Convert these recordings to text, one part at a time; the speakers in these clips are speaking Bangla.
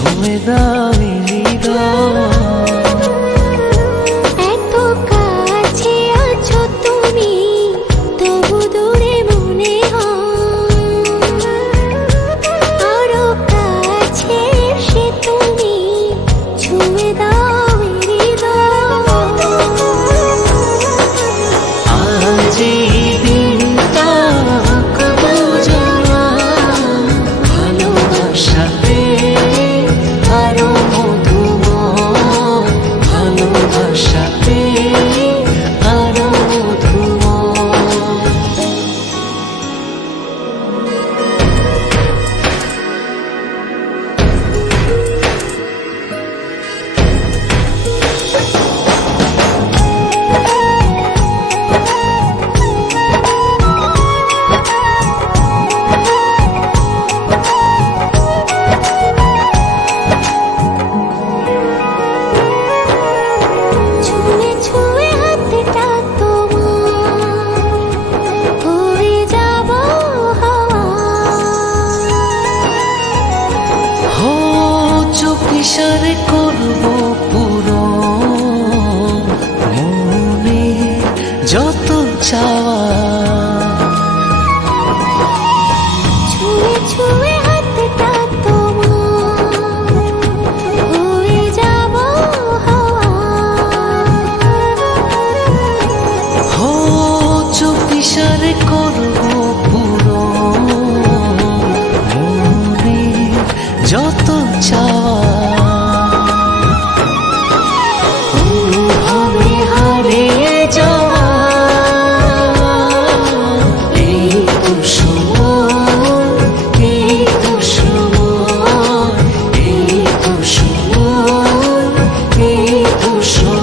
ছুঁয়ে দাও হৃদয়। এত কাছে আছো তুমি, তবু দূরে মনে হয়। আরো কাছে এসে তুমি ছুঁয়ে দাও হৃদয়। আজ এই দিনটা কবুজ ভালোবাসাতে আরো মধুময়, ভালোবাসাতে আরো মধুময়। ছুঁয়ে ছুঁয়ে হাতটা তোমার, হয়ে যাব হাওয়া। হো চোখ ইশারে করবো পুরো মনে যত চাওয়া। ছুঁয়ে ছুঁয়ে হাতটা তোমার, হয়ে যাব হাওয়া। হো চোখ ইশারে করবো পুরো মনে যত চাওয়া। হবে হারিয়ে যাওয়া এই তো সময়, এই তো সময়, এই তো সময়, এই তো সময়।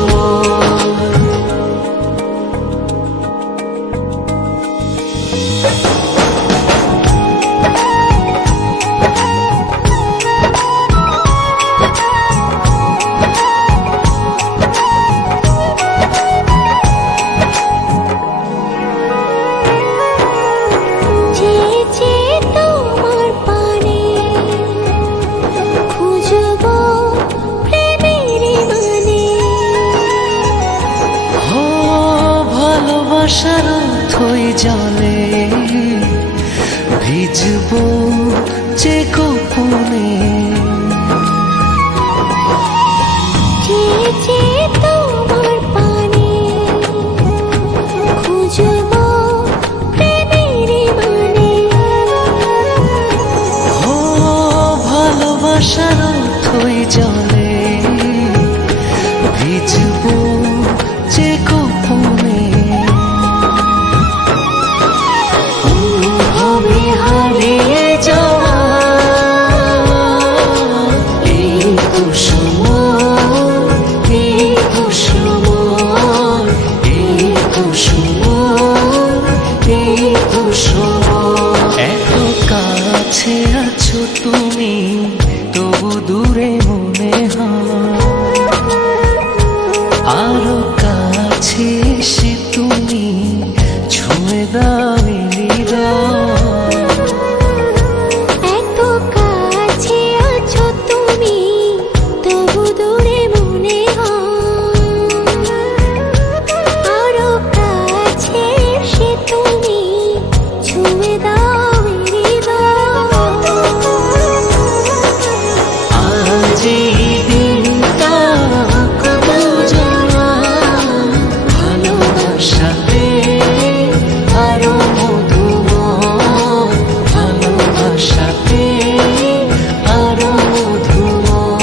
চেয়ে চেয়ে তোমার পানে খুঁজবো প্রেমের মানে। ও ভালোবাসার থই জলে ভিজবো যে গোপনে। চেয়ে চেয়ে তোমার পানে খুঁজবো প্রেমের মানে। ও ভালোবাসার থই জলে ভিজবো যে গোপনে। হবে হারিয়ে যাওয়া এই তো সময়, এই তো সময়, এই তো সময়, এই তো সময়। এত কাছে আছো তুমি, তবু দূরে মনে হয়। আরো কাছে এসে তুমি ছুঁয়ে দাও হৃদয়। এত কাছে আছো তুমি, তবু দূরে মনে হয়। আরো কাছে এসে তুমি ছুঁয়ে দাও হৃদয়। আজ এই দিনটা কবুজ ভালোবাসাতে আরো মধুময়, ভালোবাসাতে আরো মধুময়।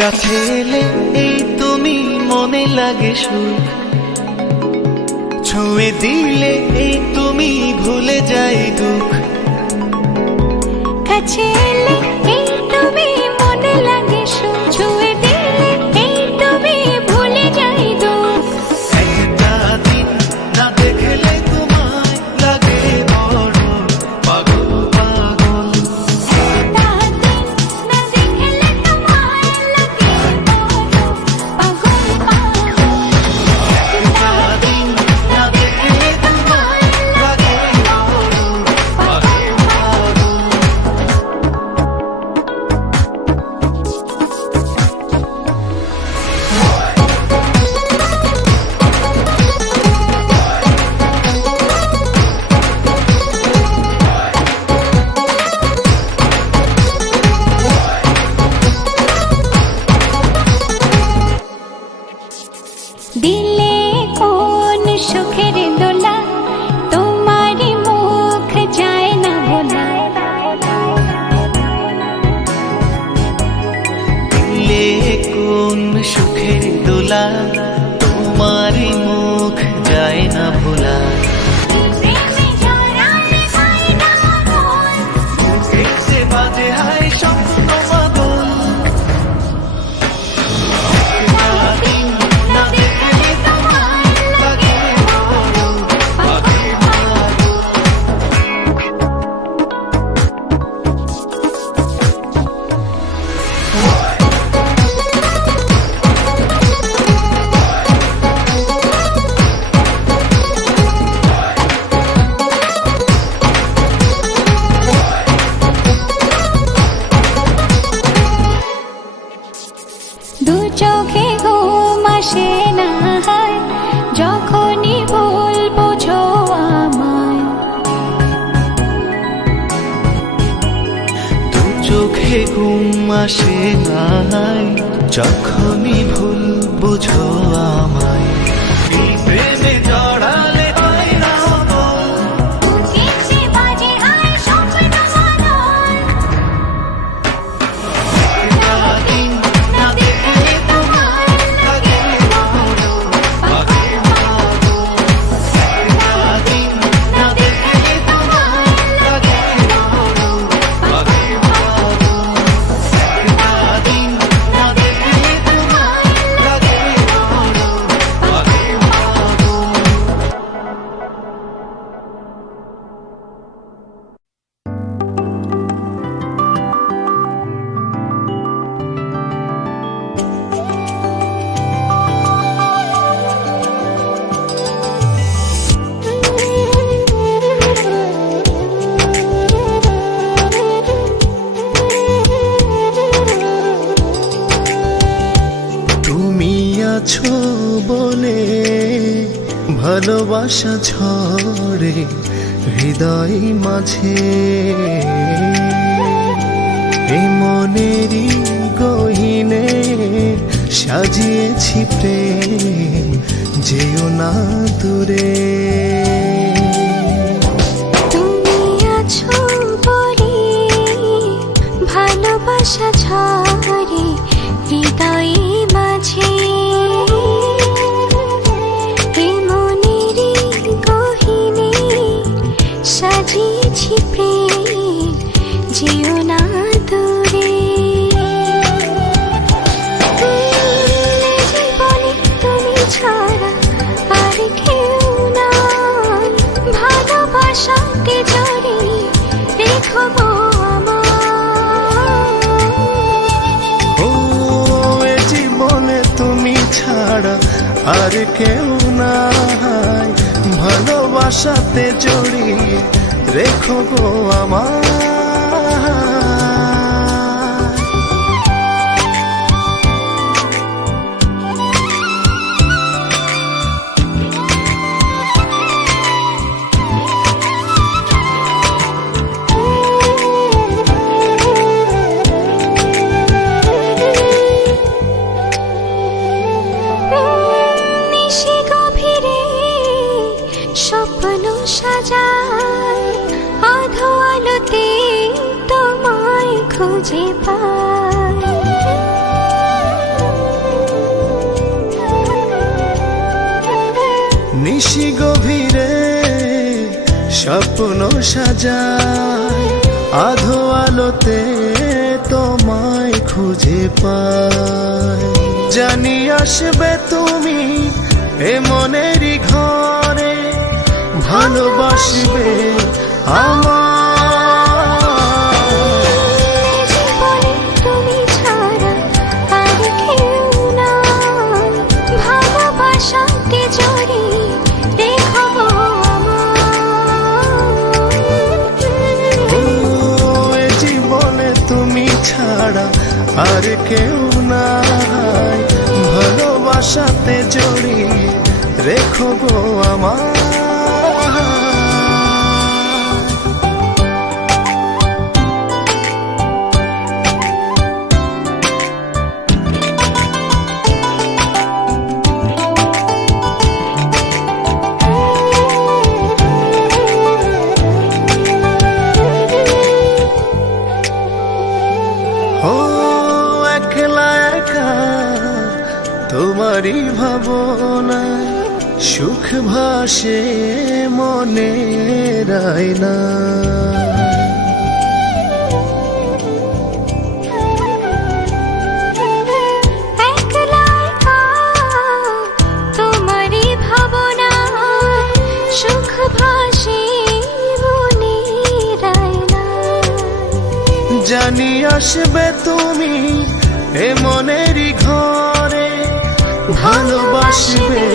কাছে এলে এই তুমি মনে লাগে সুখ, ছুঁয়ে দিলে এই তুমি ভুলে যাই দুঃখ। কাছে এলে এই তুমি মনে লাগে সুখ, ছুঁয়ে দিলে এই তুমি ভুলে যাই দুঃখ। একটা আসে নাই, যখনই ভুল বুঝো আমায়। এই প্রেমে জড়ালে হয় না বল, কিছু বাজে হয় স্বপ্ন বদল। সারাদিন না দেখলে তোমার লাগে বড় পাগল পাগল। সারাদিন না দেখলে তোমার লাগে বড় পাগল পাগল। সারাদিন না দেখলে তোমার লাগে বড় পাগল পাগল। তুমি আছো বলে ভালোবাসা ঝরে হৃদয় মাঝে, এই মনেরই গহিনে সাজিয়েছি প্রেম, যেও না দূরে। তুমি আছো বলে ভালোবাসা ঝরে হৃদয়ে মাঝে, এই মনেরই গহিনে সাজিয়েছি প্রেম, যেও না দূরে। জীবনে তুমি ছাড়া আর কেউ নাই, ভালোবাসাকে জড়িয়ে রেখো গো আমার। ও এ জীবনে তুমি ছাড়া আর কেউ নাই, ভালোবাসাতে জড়িয়ে রেখো গো আমার। নিশি গভীরে স্বপ্ন সাজায়, আধো আলোতে তোমায় খুঁজে পাই। নিশি গভীরে স্বপ্ন সাজায়, আধো আলোতে তোমায় খুঁজে পাই। জানি আসবে তুমি এ মনেরই ঘরে, ভালোবাসবে আমায়। জীবনে তুমি ছাড়া আর কেউ নাই, ভালোবাসাতে জড়িয়ে রেখো গো আমার। ও এ জীবনে তুমি ছাড়া আর কেউ নাই, ভালোবাসাতে জড়িয়ে রেখো গো আমায়। ও একলা একা তোমারই ভাবনায় সুখ ভাসে মনের আয়নায়। একলা একা তোমারই ভাবনায় সুখ ভাসে মনের আয়নায়। জানি আসবে তুমি এ মনেরই ঘরে, ভালোবাসবে